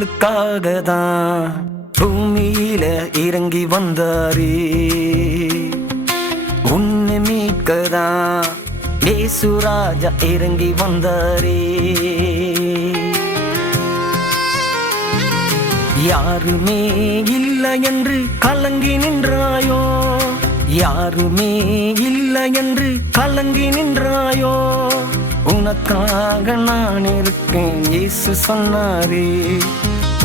உங்களுக்காக தான் பூமியில இறங்கி வந்தாரே. உன்னை மீட்கதான் இயேசு ராஜா இறங்கி வந்தாரே. யாருமே இல்லை என்று கலங்கி நின்றாயோ, யாருமே இல்லை என்று கலங்கி நின்றாயோ, உனக்காக நான் இருக்கேன் இயேசு சொன்னாரே.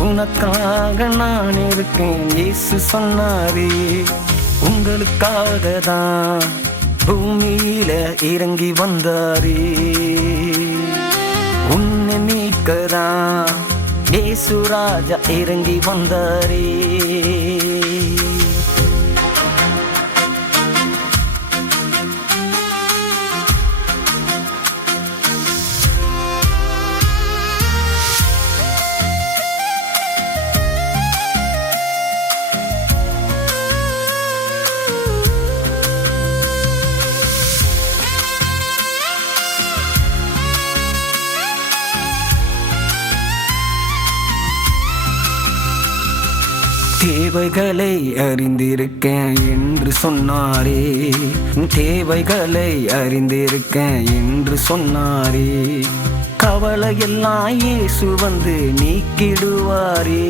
உனக்காக நான் இருக்கேன் இயேசு சொன்னாரே. உங்களுக்காக தான் பூமியில இறங்கி வந்தாரே. உன்னை மீட்கதான் இயேசு ராஜா இறங்கி வந்தாரே. தேவைகளை அறிந்திருக்கேன் என்று சொன்னாரே. தேவைகளை அறிந்திருக்கேன் என்று சொன்னாரே. கவலையெல்லாம் இயேசு வந்து நீக்கிடுவாரே.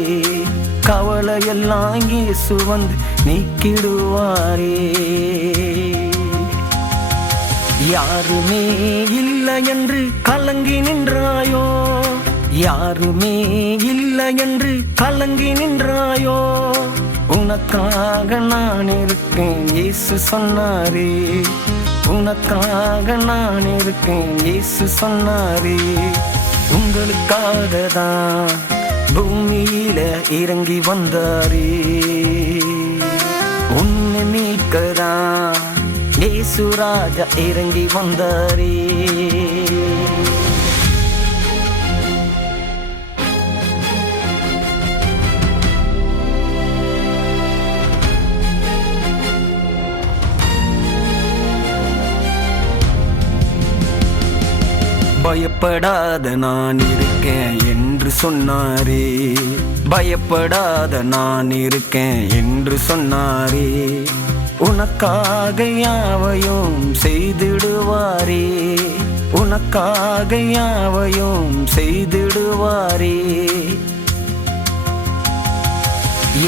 கவலையெல்லாம் இயேசு வந்து நீக்கிடுவாரே. யாருமே இல்லை என்று கலங்கி நின்றாயோ, யாருமே இல்லை என்று கலங்கி நின்றாயோ, உனக்காக நான் இருக்கேன் இயேசு சொன்னாரே. உனக்காக நான் இருக்கேன் இயேசு சொன்னாரே. உங்களுக்காக தான் பூமியில இறங்கி வந்தாரே. உன்னை மீட்கதான் இயேசு ராஜா இறங்கி வந்தாரே. பயப்படாத நான் இருக்கேன் என்று சொன்னாரே. பயப்படாத நான் இருக்கேன் என்று சொன்னாரே. உனக்காக யாவையும் செய்திடுவாரே. உனக்காக யாவையும் செய்திடுவாரே.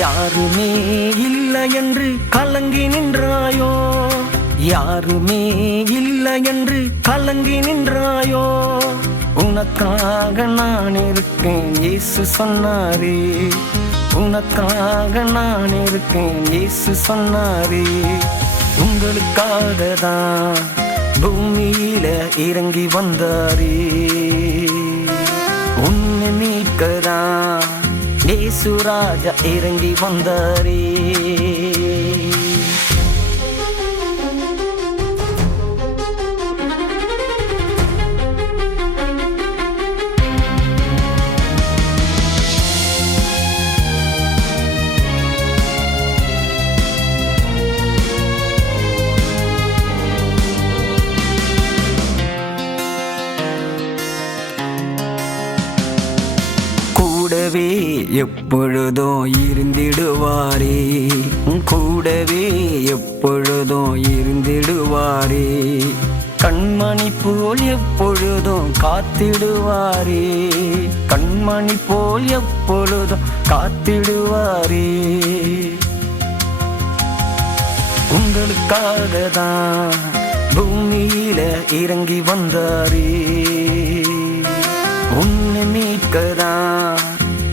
யாருமே இல்லை என்று கலங்கி நின்றாயோ, யாருமே இல்லை என்று கலங்கி நின்றாயோ, உனக்காக நான் இருக்கேன் இயேசு சொன்னாரே. உனக்காக நான் இருக்கேன் இயேசு சொன்னாரே. உங்களுக்காக தான் பூமியில இறங்கி வந்தாரே. உன்னை மீட்கதான் இயேசு ராஜா இறங்கி வந்தாரே. கூடவே எப்பொழுதும் இருந்திடுவாரே. கூடவே எப்பொழுதும் இருந்திடுவாரே. கண்மணி போல் எப்பொழுதும் காத்திடுவாரே. கண்மணி போல் எப்பொழுதும் காத்திடுவாரே. உங்களுக்காக தான் பூமியில இறங்கி வந்தாரே. உன்னை மீட்கதான்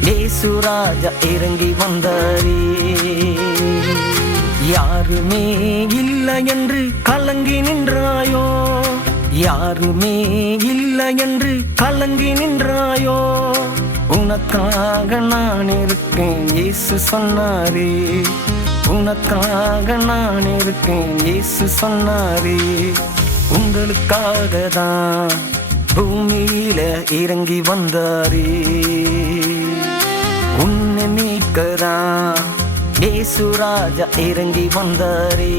இயேசு ராஜா இறங்கி வந்தாரே. யாருமே இல்லை என்று கலங்கி நின்றாயோ, யாருமே இல்லை என்று கலங்கி நின்றாயோ, உனக்காக நான் இருக்கேன் இயேசு சொன்னாரே. உனக்காக நான் இருக்கேன் இயேசு சொன்னாரே. உங்களுக்காக தான் பூமியில இறங்கி வந்தாரே. உன்னை மீட்கதான் இயேசு ராஜா இறங்கி வந்தாரே.